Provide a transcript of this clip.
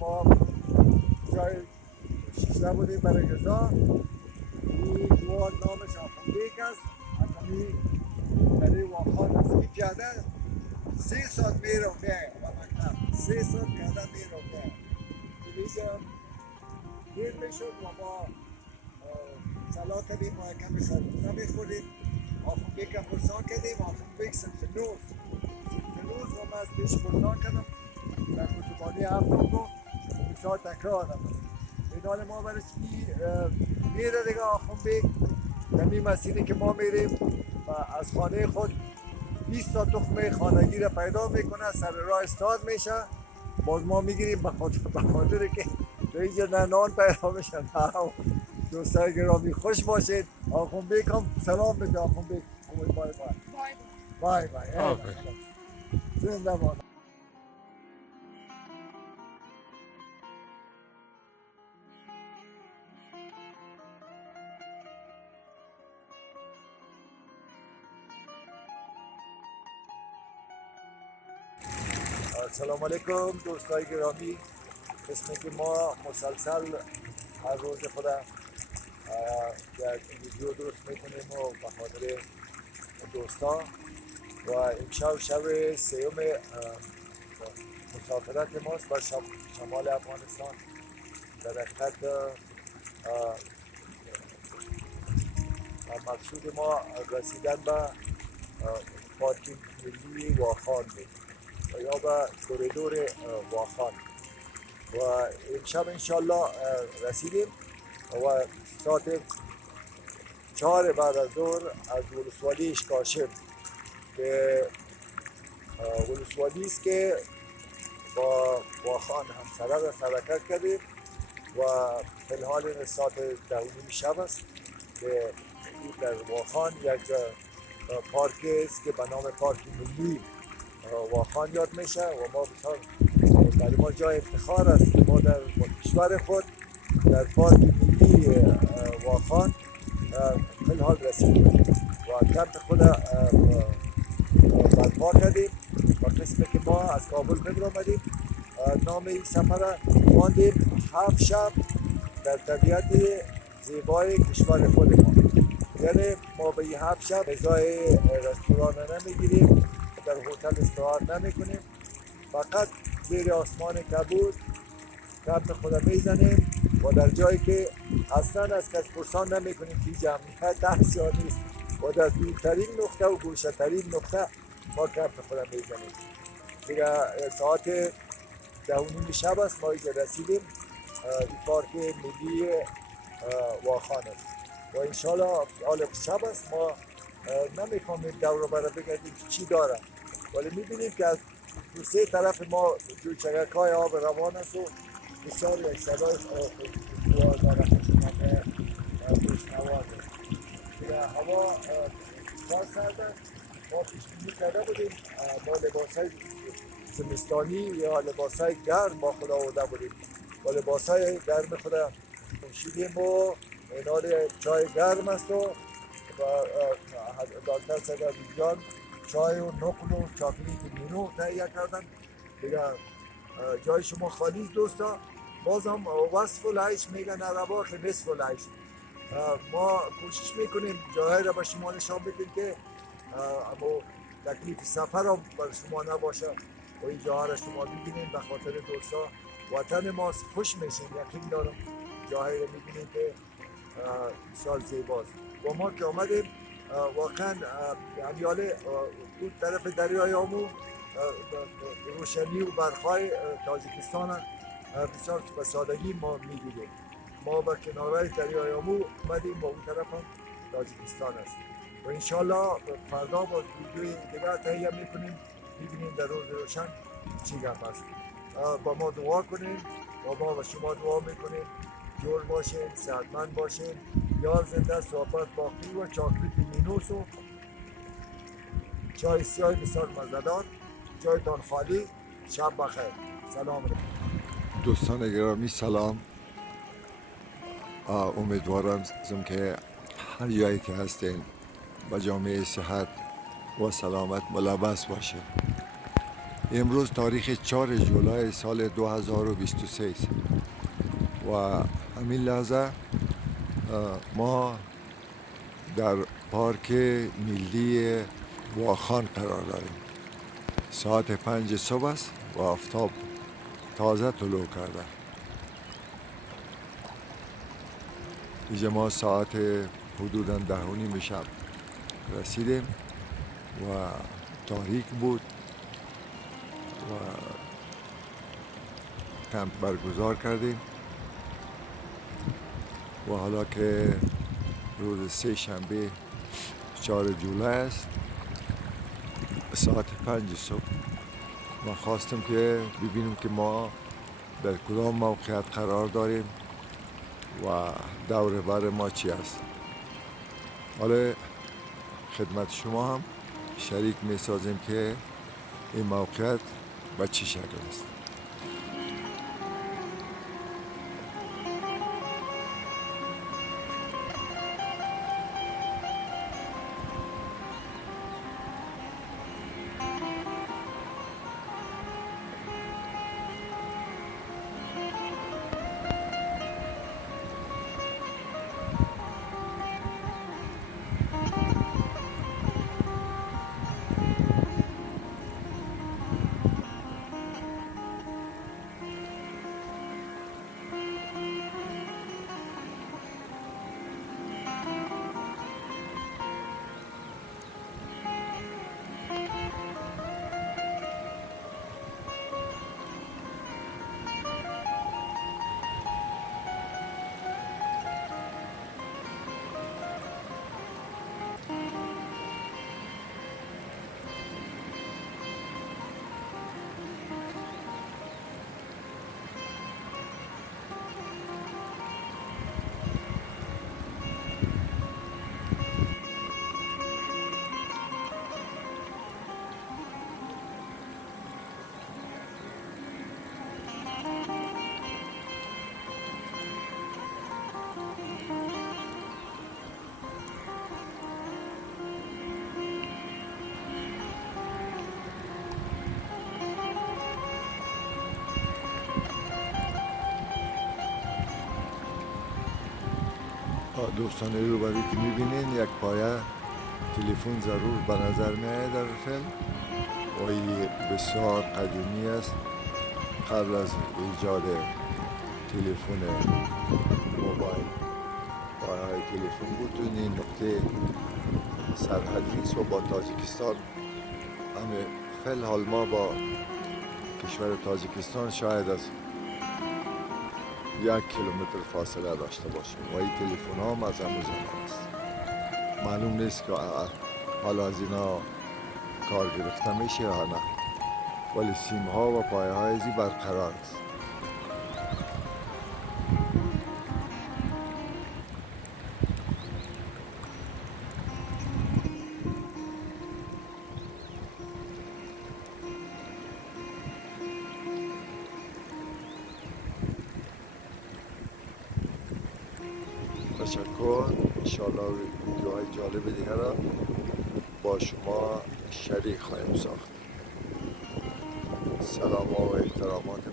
ما جای 16 بودیم برای غذا. این دوار نامش آخوندیک است. از همین برای واقعا از این پیاده 3 ساعت میره و میه و مکتب 3 ساعت پیاده میره و میه. اینجا دیر میشد و ما سلات کردیم و کمی خربوزه میخوریم. آخوندیک پرسان کردیم. آخوندیک سنفنوز و من از پیش پرسان کردم در کتبانی هفتم رو بسیار تکرار هم است. اینال ما برای چی میره دیگه آخوندیک دمی مسیری که ما میریم و از خانه خود 20 تا تخمه خانگی را پیدا میکنه، سر راه استاد میشه، باز ما میگیریم به خاطر که به اینجا نه نان پیدا میشه نه. دوستای گرامی خوش باشید. آخوندیک هم سلام بده. آخوندیک بای بای بای بای بای زنده باد. سلام علیکم دوستای گرامی. اسمی که ما مسلسل هر روز خود یک ویدیو درست میکنیم و به خاطر دوستا و امشب شب سیوم مسافرت ماست با شمال افغانستان. در حقیقت مقصود ما رسیدن به پارکینگ ملی واخان بود و یا به کوریدور واخان و امشب انشالله رسیدیم و ساعت 4 بعد از ظهر از ولسوالی اشکاشم که ولسوالی است که با واخان همسرک حرکت کردیم و فی الحال این ساعت 10:30 شب است که در واخان یک پارک است که به نام پارک ملی واخان یاد میشه و ما بسیار برای ما جای افتخار است که ما در کشور خود در پارک ملی واخان فی الحال رسیدیم و کمپ خود برپا کردیم و قسمی که ما از کابل بگر آمدیم نام این سفر ماندیم 7 شب در طبیعت زیبای کشور خود ما. یعنی ما به این 7 شب غذای رستوران نمیگیریم، در هتل استراحت نمیکنیم، فقط زیر آسمان کبود کمپ خود میزنیم و در جایی که اصلا از کس پرسان نمیکنیم که جمعیت هست یا نیست و در دورترین نقطه و گوشه‌ترین نقطه ما کمپ خود میزنیم. دیگه ساعت 10:30 شب است ما اینجا رسیدیم. این پارک ملی واخان است و انشالله حال شب است. ما نمیفهمیم دور بره بگردیم چی داره ولی میبینیم که از دو سه طرف ما جوچگک های آب روان است و بسیار یک صدای خوشبوار داره خوشنواز است. دیگه هوا بسیار سرد است. ما پیشبینی کرده بودیم ما لباس های زمستانی یا لباس های گرم با خود آورده بودیم و لباس های گرم خود پوشیدیم و اینال چای گرم است و دکتر سیدی جان چای و نقل و چاکلیت مینو تهیه کردن. دیگه جای شما خالی دوستا. باز هم وصف العیش میگن عربا که نصف العیش. ما کوشش میکنیم جاهای را به شما نشان بدیم که اما تکلیف سفر هم بر شما نباشه و این جاها را شما ببینید به خاطر دوستا وطن ماست. خوش میشین، یقین دارم جاهایی را میبینید که بسیار زیباست. و ما که آمدیم واقعا امیال اون طرف دریای آمو روشنی و برقای تاجیکستان بسیار به سادگی ما میدیدیم. ما به کنارهای دریای آمو آمدیم و اون طرف هم تاجیکستان است و انشالله فردا با ویدیوی دیگر تهیه میکنیم ببینیم در روز روشن چی گپ است. با ما دعا کنیم و ما به شما دعا میکنیم جور باشین، صحتمند باشین، یار زنده، صحبت باقی و چاکلیت مینوس و چای سیاه بسیار مزدار. جایتان خالی. شب بخیر. سلام علیکم دوستان گرامی سلام. امیدوارم که هر جایی که هستین با جامعه صحت و سلامت ملبس باشه. امروز تاریخ 4 جولای سال 2023 است و همین لحظه ما در پارک ملی واخان قرار داریم. ساعت 5 صبح است و آفتاب تازه طلوع کرده. اینجا ما ساعت حدوداً 10:30 شب رسیدیم و تاریک بود و کمپ برگزار کردیم و حالا که روز 3 شنبه 4 جولای است ساعت 5 صبح ما خواستم که ببینیم که ما در کدام موقعیت قرار داریم و دور بر ما چی است. حالا خدمت شما هم شریک می سازیم که این موقعیت به چه شکل است. دوستان روبروی که میبینین یک پایه تلفن ضرور به نظر میاد در فیلم و این بسیار قدیمی است. قبل از ایجاد تلفن موبایل پایه تلفن بود. تو این نقطه سرحدی است و با تاجیکستان همه فعل حال ما با کشور تاجیکستان شاید از 1 کیلومتر فاصله داشته باشیم و این تلفن ها هم از همون زمان است. معلوم نیست که حالا از اینا کار گرفته میشه یا نه، ولی سیم ها و پایه های ازی برقرار است. تشکر. انشاءالله ویدیوهای جالب دیگر را با شما شریک خواهیم ساخت. سلام و احترامات